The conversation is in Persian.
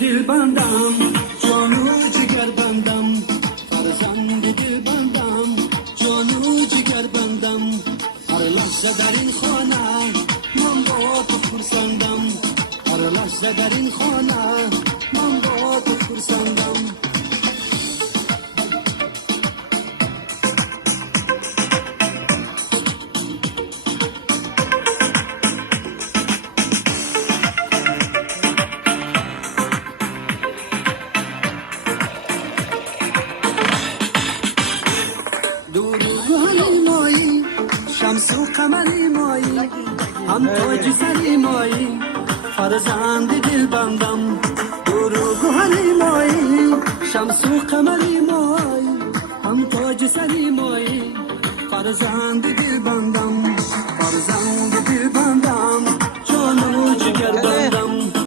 دل بندم جانو جگر بندم فرزند دل بندم جانو جگر بندم هر لحظه در این خانه من با تو خرسندم هر لحظه در این خانه من با تو خرسندم شمس و قمری مایی هم تاج سری مایی فرزند دل بندم دور و گوهری مایی شمس و قمری مایی هم تاج سری مایی فرزند دل بندم فرزند دل بندم جان و جگر بندم